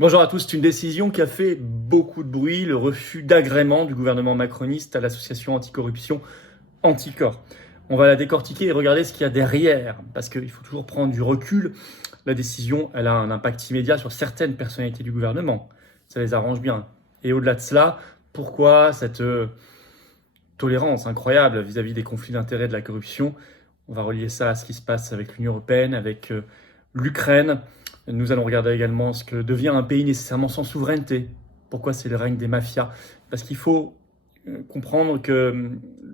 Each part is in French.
Bonjour à tous, c'est une décision qui a fait beaucoup de bruit, le refus d'agrément du gouvernement macroniste à l'association anticorruption Anticor. On va la décortiquer et regarder ce qu'il y a derrière, parce qu'il faut toujours prendre du recul. La décision, elle a un impact immédiat sur certaines personnalités du gouvernement. Ça les arrange bien. Et au-delà de cela, pourquoi cette tolérance incroyable vis-à-vis des conflits d'intérêts de la corruption? On va relier ça à ce qui se passe avec l'Union européenne, avec l'Ukraine. Nous allons regarder également ce que devient un pays nécessairement sans souveraineté. Pourquoi c'est le règne des mafias? Parce qu'il faut comprendre que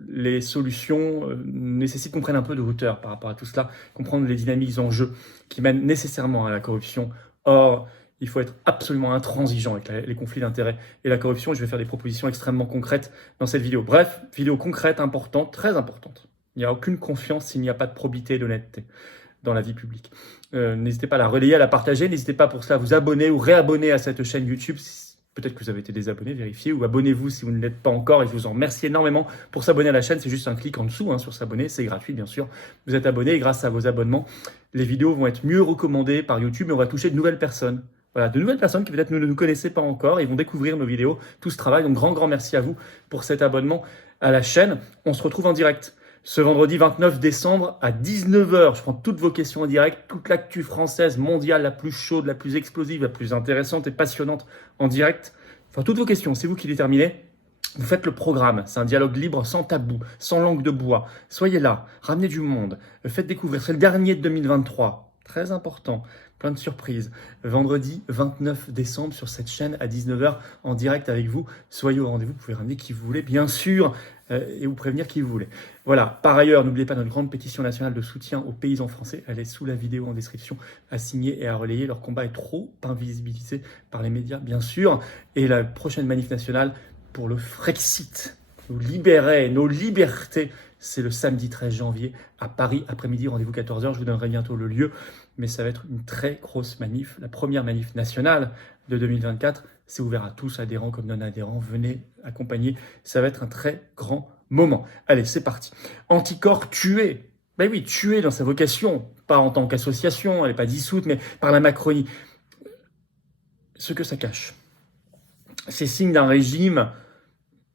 les solutions nécessitent qu'on prenne un peu de hauteur par rapport à tout cela, comprendre les dynamiques en jeu qui mènent nécessairement à la corruption. Or, il faut être absolument intransigeant avec les conflits d'intérêts et la corruption. Je vais faire des propositions extrêmement concrètes dans cette vidéo. Bref, vidéo concrète, importante, très importante. Il n'y a aucune confiance s'il n'y a pas de probité et d'honnêteté dans la vie publique. N'hésitez pas à la relayer, à la partager. N'hésitez pas pour cela à vous abonner ou réabonner à cette chaîne YouTube. Peut-être que vous avez été désabonné, vérifiez, ou abonnez-vous si vous ne l'êtes pas encore. Et je vous en remercie énormément pour s'abonner à la chaîne. C'est juste un clic en dessous sur s'abonner. C'est gratuit, bien sûr. Vous êtes abonné et grâce à vos abonnements, les vidéos vont être mieux recommandées par YouTube et on va toucher de nouvelles personnes. Voilà, de nouvelles personnes qui peut-être ne nous connaissaient pas encore et vont découvrir nos vidéos, tout ce travail. Donc, grand merci à vous pour cet abonnement à la chaîne. On se retrouve en direct ce vendredi 29 décembre à 19h. Je prends toutes vos questions en direct, toute l'actu française, mondiale, la plus chaude, la plus explosive, la plus intéressante et passionnante en direct. Enfin, toutes vos questions, c'est vous qui déterminez. Vous faites le programme, c'est un dialogue libre, sans tabou, sans langue de bois. Soyez là, ramenez du monde, faites découvrir. C'est le dernier de 2023, très important, plein de surprises. Vendredi 29 décembre sur cette chaîne à 19h en direct avec vous. Soyez au rendez-vous, vous pouvez ramener qui vous voulez, bien sûr, et vous prévenir qui vous voulez. Voilà, par ailleurs, n'oubliez pas notre grande pétition nationale de soutien aux paysans français. Elle est sous la vidéo en description, à signer et à relayer. Leur combat est trop invisibilisé par les médias, bien sûr. Et la prochaine manif nationale pour le Frexit, nous libérer nos libertés, c'est le samedi 13 janvier à Paris, après-midi, rendez-vous 14h. Je vous donnerai bientôt le lieu, mais ça va être une très grosse manif, la première manif nationale de 2024. C'est ouvert à tous, adhérents comme non-adhérents. Venez accompagner, ça va être un très grand moment. Allez, c'est parti. Anticor tué. Ben oui, tué dans sa vocation, pas en tant qu'association, elle n'est pas dissoute, mais par la Macronie. Ce que ça cache, c'est signe d'un régime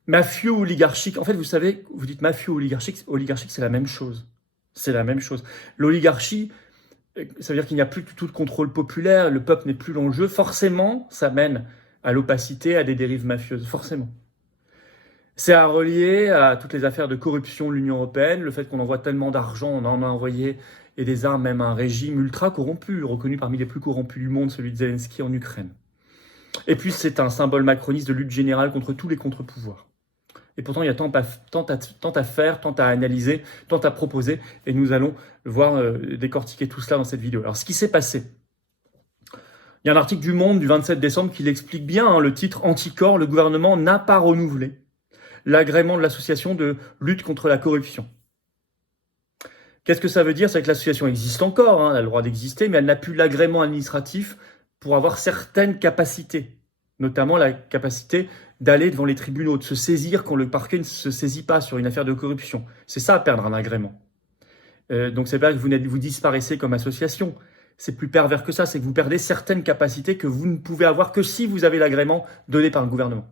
mafieux-oligarchique. En fait, vous savez, vous dites mafieux-oligarchique, oligarchique, c'est la même chose. C'est la même chose. L'oligarchie, ça veut dire qu'il n'y a plus du tout de contrôle populaire, le peuple n'est plus dans le jeu. Forcément, ça mène à l'opacité, à des dérives mafieuses, forcément. C'est à relier à toutes les affaires de corruption de l'Union européenne, le fait qu'on envoie tellement d'argent, on en a envoyé, et des armes même à un régime ultra corrompu, reconnu parmi les plus corrompus du monde, celui de Zelensky en Ukraine. Et puis c'est un symbole macroniste de lutte générale contre tous les contre-pouvoirs. Et pourtant, il y a tant à faire, tant à analyser, tant à proposer, et nous allons voir décortiquer tout cela dans cette vidéo. Alors, ce qui s'est passé, il y a un article du Monde du 27 décembre qui l'explique bien, le titre « Anticor, le gouvernement n'a pas renouvelé l'agrément de l'association de lutte contre la corruption ». Qu'est-ce que ça veut dire? C'est que l'association existe encore, elle a le droit d'exister, mais elle n'a plus l'agrément administratif pour avoir certaines capacités, notamment la capacité d'aller devant les tribunaux, de se saisir quand le parquet ne se saisit pas sur une affaire de corruption. C'est ça, perdre un agrément. Donc c'est pas que vous disparaissez comme association. C'est plus pervers que ça, c'est que vous perdez certaines capacités que vous ne pouvez avoir que si vous avez l'agrément donné par le gouvernement.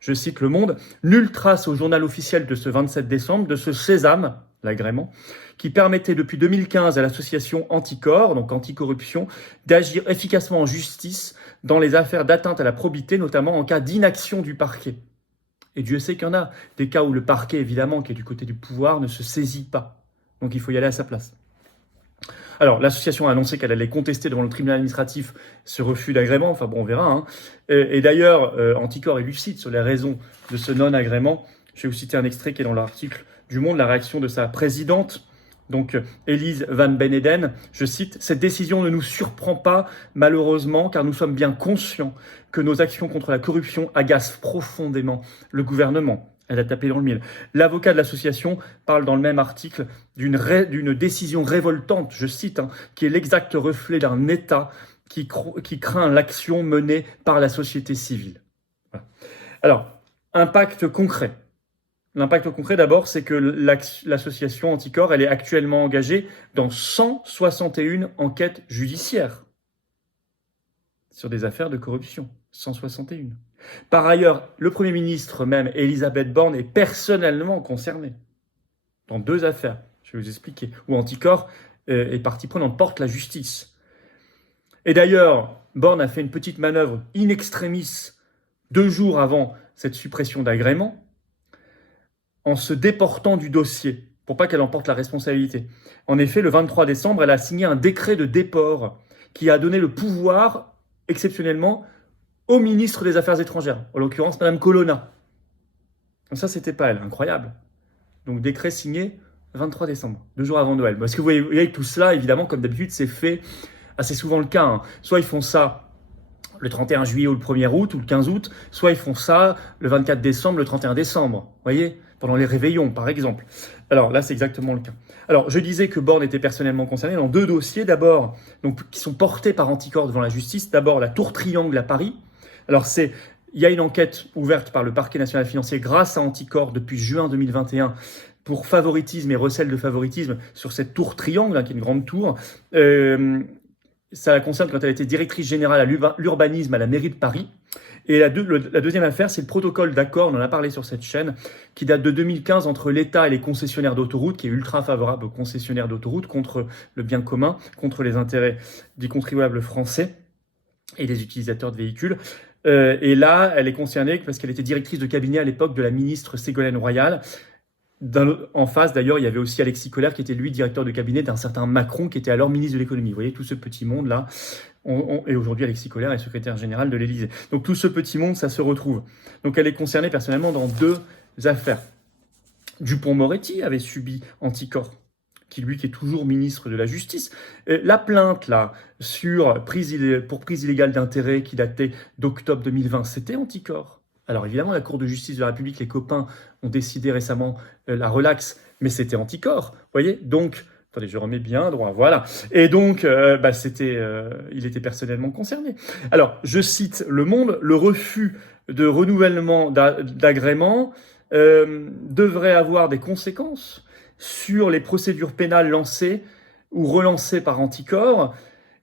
Je cite Le Monde, « Nulle trace au journal officiel de ce 27 décembre de ce sésame, l'agrément, qui permettait depuis 2015 à l'association Anticor, donc anticorruption, d'agir efficacement en justice dans les affaires d'atteinte à la probité, notamment en cas d'inaction du parquet. » Et Dieu sait qu'il y en a des cas où le parquet, évidemment, qui est du côté du pouvoir, ne se saisit pas. Donc il faut y aller à sa place. Alors, l'association a annoncé qu'elle allait contester devant le tribunal administratif ce refus d'agrément. Enfin bon, on verra. Et d'ailleurs, Anticor est lucide sur les raisons de ce non-agrément. Je vais vous citer un extrait qui est dans l'article du Monde, la réaction de sa présidente, donc Elise Van Beneden. Je cite, « Cette décision ne nous surprend pas, malheureusement, car nous sommes bien conscients que nos actions contre la corruption agacent profondément le gouvernement. » Elle a tapé dans le mille. L'avocat de l'association parle dans le même article d'une décision révoltante, je cite, qui est l'exact reflet d'un État qui craint l'action menée par la société civile. Voilà. Alors, impact concret. L'impact concret, d'abord, c'est que l'association Anticor, elle est actuellement engagée dans 161 enquêtes judiciaires. sur des affaires de corruption, 161. Par ailleurs, le Premier ministre même, Elisabeth Borne, est personnellement concernée dans 2 affaires, je vais vous expliquer, où Anticor est partie prenante, porte la justice. Et d'ailleurs, Borne a fait une petite manœuvre in extremis 2 jours avant cette suppression d'agrément, en se déportant du dossier, pour pas qu'elle en porte la responsabilité. En effet, le 23 décembre, elle a signé un décret de déport qui a donné le pouvoir, exceptionnellement, au ministre des Affaires étrangères, en l'occurrence Madame Colonna. Donc ça, c'était pas elle, incroyable. Donc décret signé 23 décembre, 2 jours avant Noël. Parce que vous voyez que tout cela, évidemment, comme d'habitude, c'est fait assez souvent le cas. Hein. Soit ils font ça le 31 juillet ou le 1er août ou le 15 août, soit ils font ça le 24 décembre, le 31 décembre. Vous voyez, pendant les réveillons, par exemple. Alors là, c'est exactement le cas. Alors, je disais que Borne était personnellement concerné dans 2 dossiers, d'abord, donc qui sont portés par Anticor devant la justice. D'abord, la Tour Triangle à Paris. Alors, il y a une enquête ouverte par le Parquet national financier grâce à Anticor depuis juin 2021 pour favoritisme et recel de favoritisme sur cette Tour Triangle, hein, qui est une grande tour. Ça la concerne quand elle était directrice générale à l'urbanisme à la mairie de Paris. Et la deuxième affaire, c'est le protocole d'accord, on en a parlé sur cette chaîne, qui date de 2015 entre l'État et les concessionnaires d'autoroutes, qui est ultra favorable aux concessionnaires d'autoroutes contre le bien commun, contre les intérêts des contribuables français et des utilisateurs de véhicules. Et là, elle est concernée parce qu'elle était directrice de cabinet à l'époque de la ministre Ségolène Royal. En face, d'ailleurs, il y avait aussi Alexis Kohler, qui était lui directeur de cabinet d'un certain Macron, qui était alors ministre de l'économie. Vous voyez, tout ce petit monde-là. Et aujourd'hui, Alexis Kohler est secrétaire général de l'Élysée. Donc tout ce petit monde, ça se retrouve. Donc elle est concernée personnellement dans 2 affaires. Dupond-Moretti avait subi Anticor, qui est toujours ministre de la Justice. La plainte, là, pour prise illégale d'intérêt qui datait d'octobre 2020, c'était Anticor. Alors évidemment, la Cour de justice de la République, les copains ont décidé récemment la relaxe, mais c'était Anticor, vous voyez. Donc, attendez, je remets bien droit, voilà. Et donc, il était personnellement concerné. Alors, je cite Le Monde, le refus de renouvellement d'agrément devrait avoir des conséquences sur les procédures pénales lancées ou relancées par Anticor.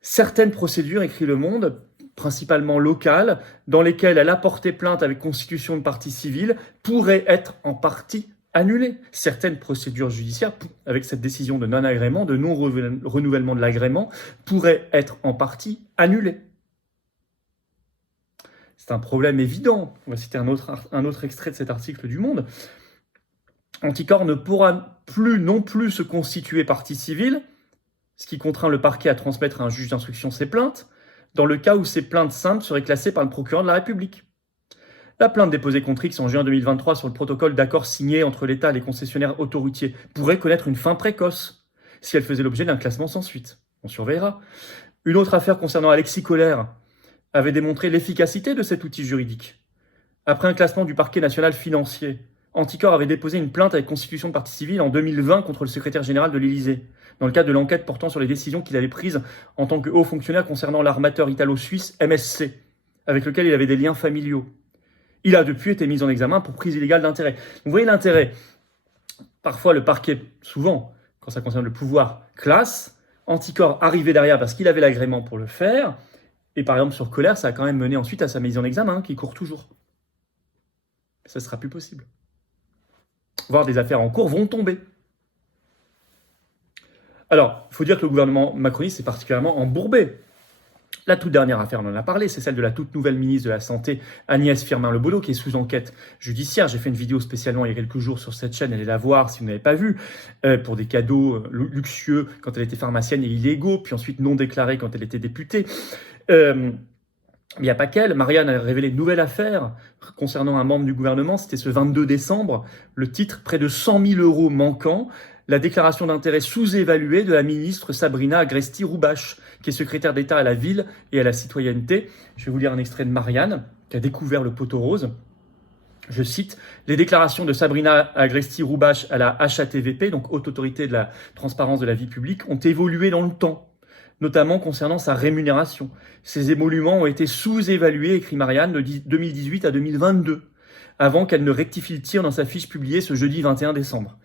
Certaines procédures, écrit Le Monde, principalement locales, dans lesquelles elle a porté plainte avec constitution de partie civile, pourraient être en partie annulées. Certaines procédures judiciaires, avec cette décision de non-agrément, de non-renouvellement de l'agrément, pourraient être en partie annulées. C'est un problème évident. On va citer un autre extrait de cet article du Monde. Anticor ne pourra plus non plus se constituer partie civile, ce qui contraint le parquet à transmettre à un juge d'instruction ses plaintes, dans le cas où ces plaintes simples seraient classées par le procureur de la République. La plainte déposée contre X en juin 2023 sur le protocole d'accord signé entre l'État et les concessionnaires autoroutiers pourrait connaître une fin précoce si elle faisait l'objet d'un classement sans suite. On surveillera. Une autre affaire concernant Alexis Kohler avait démontré l'efficacité de cet outil juridique. Après un classement du parquet national financier, Anticor avait déposé une plainte avec constitution de partie civile en 2020 contre le secrétaire général de l'Élysée, dans le cadre de l'enquête portant sur les décisions qu'il avait prises en tant que haut fonctionnaire concernant l'armateur italo-suisse MSC, avec lequel il avait des liens familiaux. Il a depuis été mis en examen pour prise illégale d'intérêt. Vous voyez l'intérêt. Parfois, le parquet, souvent, quand ça concerne le pouvoir, classe. Anticor arrivait derrière parce qu'il avait l'agrément pour le faire. Et par exemple, sur Kohler, ça a quand même mené ensuite à sa mise en examen, qui court toujours. Ça ne sera plus possible. Voire des affaires en cours vont tomber. Alors, il faut dire que le gouvernement macroniste est particulièrement embourbé. La toute dernière affaire, on en a parlé, c'est celle de la toute nouvelle ministre de la Santé, Agnès Firmin-Le Bodo, qui est sous enquête judiciaire. J'ai fait une vidéo spécialement il y a quelques jours sur cette chaîne, allez la voir si vous n'avez pas vu, pour des cadeaux luxueux quand elle était pharmacienne et illégaux, puis ensuite non déclarés quand elle était députée. Il n'y a pas qu'elle. Marianne a révélé une nouvelle affaire concernant un membre du gouvernement. C'était ce 22 décembre. Le titre, près de 100 000 euros manquants. La déclaration d'intérêt sous-évaluée de la ministre Sabrina Agresti-Roubache, qui est secrétaire d'État à la ville et à la citoyenneté. Je vais vous lire un extrait de Marianne, qui a découvert le poteau rose. Je cite, « Les déclarations de Sabrina Agresti-Roubache à la HATVP, donc Haute Autorité de la Transparence de la Vie Publique, ont évolué dans le temps, notamment concernant sa rémunération. Ces émoluments ont été sous-évalués, écrit Marianne, de 2018 à 2022, avant qu'elle ne rectifie le tir dans sa fiche publiée ce jeudi 21 décembre. »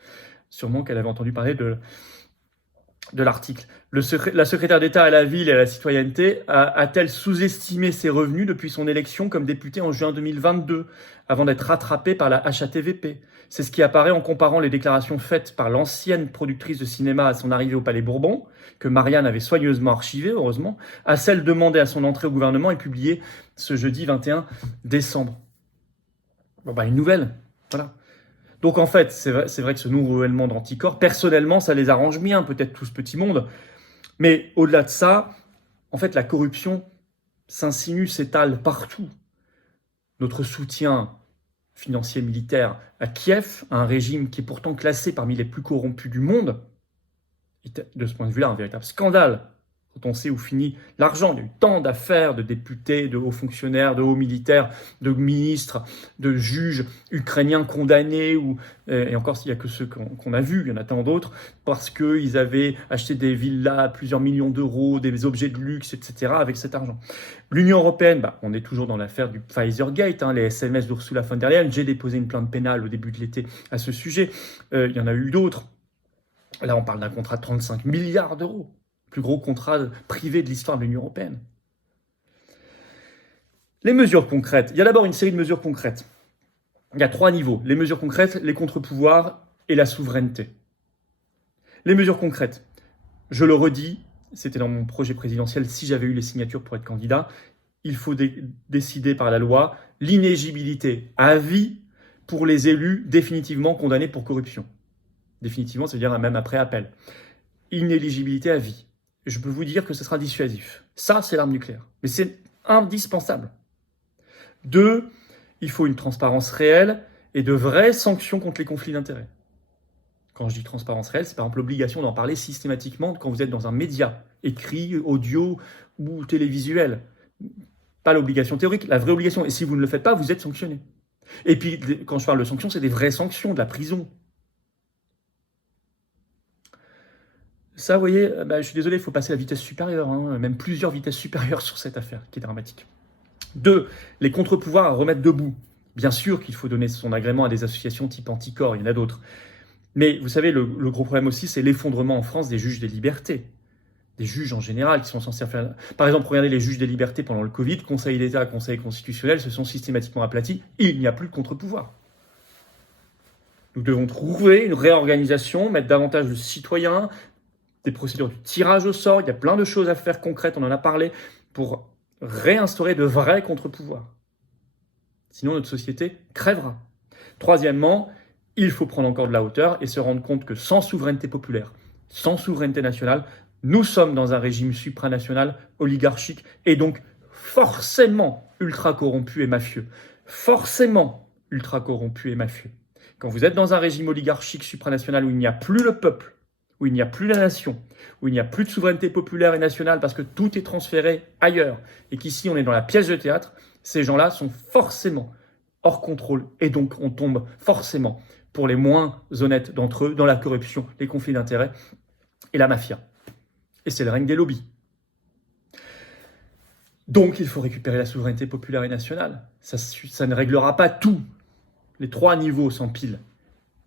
Sûrement qu'elle avait entendu parler de de l'article. La secrétaire d'État à la ville et à la citoyenneté a-t-elle sous-estimé ses revenus depuis son élection comme députée en juin 2022, avant d'être rattrapée par la HATVP? C'est ce qui apparaît en comparant les déclarations faites par l'ancienne productrice de cinéma à son arrivée au Palais Bourbon, que Marianne avait soigneusement archivée, heureusement, à celle demandée à son entrée au gouvernement et publiée ce jeudi 21 décembre. Bon, une nouvelle, voilà. Donc en fait, c'est vrai que ce renouvellement d'anticorps, personnellement, ça les arrange bien, peut-être tout ce petit monde. Mais au-delà de ça, en fait, la corruption s'insinue, s'étale partout. Notre soutien financier militaire à Kiev, à un régime qui est pourtant classé parmi les plus corrompus du monde, est de ce point de vue-là un véritable scandale. Quand on sait où finit l'argent, il y a eu tant d'affaires de députés, de hauts fonctionnaires, de hauts militaires, de ministres, de juges ukrainiens condamnés, et encore s'il n'y a que ceux qu'on a vus, il y en a tant d'autres, parce qu'ils avaient acheté des villas à plusieurs millions d'euros, des objets de luxe, etc. avec cet argent. L'Union européenne, on est toujours dans l'affaire du Pfizer-Gate, les SMS d'Ursula von der Leyen. J'ai déposé une plainte pénale au début de l'été à ce sujet. Il y en a eu d'autres. Là, on parle d'un contrat de 35 milliards d'euros. Plus gros contrat privé de l'histoire de l'Union européenne. Les mesures concrètes. Il y a d'abord une série de mesures concrètes. Il y a 3 niveaux. Les mesures concrètes, les contre-pouvoirs et la souveraineté. Les mesures concrètes. Je le redis, c'était dans mon projet présidentiel, si j'avais eu les signatures pour être candidat, il faut décider par la loi l'inéligibilité à vie pour les élus définitivement condamnés pour corruption. Définitivement, c'est-à-dire même après appel. Inéligibilité à vie. Je peux vous dire que ce sera dissuasif. Ça, c'est l'arme nucléaire. Mais c'est indispensable. 2, il faut une transparence réelle et de vraies sanctions contre les conflits d'intérêts. Quand je dis transparence réelle, c'est par exemple l'obligation d'en parler systématiquement quand vous êtes dans un média, écrit, audio ou télévisuel. Pas l'obligation théorique, la vraie obligation. Et si vous ne le faites pas, vous êtes sanctionné. Et puis, quand je parle de sanctions, c'est des vraies sanctions, de la prison. Ça, vous voyez, je suis désolé, il faut passer à la vitesse supérieure, même plusieurs vitesses supérieures sur cette affaire, qui est dramatique. 2, les contre-pouvoirs à remettre debout. Bien sûr qu'il faut donner son agrément à des associations type Anticorps, il y en a d'autres. Mais vous savez, le gros problème aussi, c'est l'effondrement en France des juges des libertés. Des juges en général qui sont censés faire... Par exemple, regardez les juges des libertés pendant le Covid, Conseil d'État, Conseil constitutionnel se sont systématiquement aplatis, il n'y a plus de contre-pouvoir. Nous devons trouver une réorganisation, mettre davantage de citoyens, des procédures de tirage au sort, il y a plein de choses à faire concrètes, on en a parlé, pour réinstaurer de vrais contre-pouvoirs. Sinon, notre société crèvera. 3, il faut prendre encore de la hauteur et se rendre compte que sans souveraineté populaire, sans souveraineté nationale, nous sommes dans un régime supranational, oligarchique, et donc forcément ultra corrompu et mafieux. Forcément ultra corrompu et mafieux. Quand vous êtes dans un régime oligarchique supranational où il n'y a plus le peuple, où il n'y a plus la nation, où il n'y a plus de souveraineté populaire et nationale parce que tout est transféré ailleurs, et qu'ici on est dans la pièce de théâtre, ces gens-là sont forcément hors contrôle, et donc on tombe forcément, pour les moins honnêtes d'entre eux, dans la corruption, les conflits d'intérêts et la mafia. Et c'est le règne des lobbies. Donc il faut récupérer la souveraineté populaire et nationale. Ça ne réglera pas tout. Les 3 niveaux s'empilent.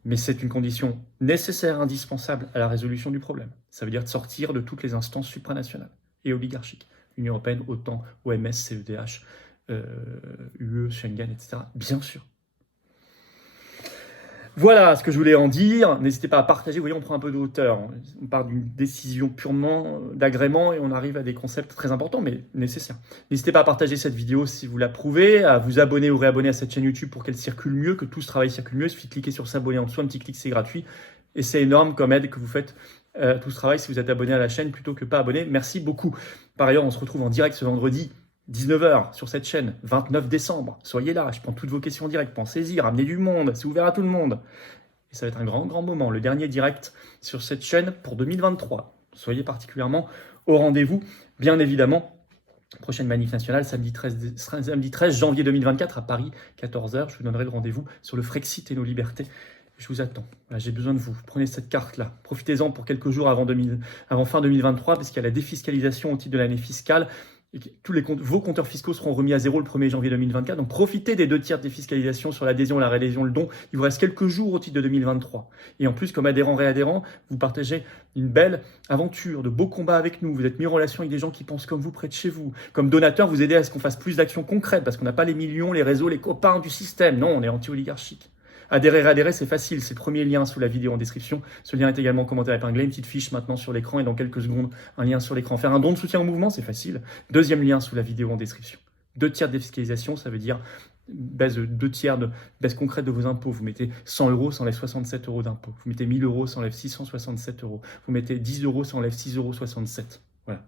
Mais c'est une condition nécessaire, indispensable à la résolution du problème. Ça veut dire de sortir de toutes les instances supranationales et oligarchiques. L'Union européenne, OTAN, OMS, CEDH, UE, Schengen, etc. Bien sûr. Voilà ce que je voulais en dire. N'hésitez pas à partager. Vous voyez, on prend un peu de hauteur. On part d'une décision purement d'agrément et on arrive à des concepts très importants, mais nécessaires. N'hésitez pas à partager cette vidéo si vous l'approuvez, à vous abonner ou réabonner à cette chaîne YouTube pour qu'elle circule mieux, que tout ce travail circule mieux. Il suffit de cliquer sur s'abonner en dessous, un petit clic, c'est gratuit. Et c'est énorme comme aide que vous faites tout ce travail si vous êtes abonné à la chaîne plutôt que pas abonné. Merci beaucoup. Par ailleurs, on se retrouve en direct ce vendredi. 19h sur cette chaîne, 29 décembre. Soyez là, je prends toutes vos questions en direct. Pensez-y, ramenez du monde, c'est ouvert à tout le monde. Et ça va être un grand, grand moment. Le dernier direct sur cette chaîne pour 2023. Soyez particulièrement au rendez-vous, bien évidemment. Prochaine manif nationale, samedi 13 janvier 2024 à Paris, 14h. Je vous donnerai le rendez-vous sur le Frexit et nos libertés. Je vous attends. Là, j'ai besoin de vous. Prenez cette carte-là. Profitez-en pour quelques jours avant fin 2023, parce qu'il y a la défiscalisation au titre de l'année fiscale. Vos compteurs fiscaux seront remis à zéro le 1er janvier 2024. Donc profitez des 2 tiers de défiscalisation sur l'adhésion, la réadhésion, le don. Il vous reste quelques jours au titre de 2023. Et en plus, comme adhérent-réadhérent, vous partagez une belle aventure, de beaux combats avec nous. Vous êtes mis en relation avec des gens qui pensent comme vous près de chez vous. Comme donateur, vous aidez à ce qu'on fasse plus d'actions concrètes parce qu'on n'a pas les millions, les réseaux, les copains du système. Non, on est anti-oligarchique. Adhérer, réadhérer, c'est facile. C'est le premier lien sous la vidéo en description. Ce lien est également commenté épinglé. Une petite fiche maintenant sur l'écran et dans quelques secondes, un lien sur l'écran. Faire un don de soutien au mouvement, c'est facile. Deuxième lien sous la vidéo en description. 2 tiers de défiscalisation, ça veut dire baisse de 2 tiers de baisse concrète de vos impôts. Vous mettez 100 euros, ça enlève 67 euros d'impôts. Vous mettez 1000 euros, ça enlève 667 euros. Vous mettez 10 euros, ça enlève 6,67 euros. Voilà.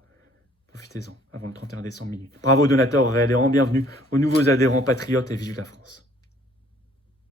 Profitez-en avant le 31 décembre minuit. Bravo donateurs réadhérents, bienvenue aux nouveaux adhérents patriotes et vive la France.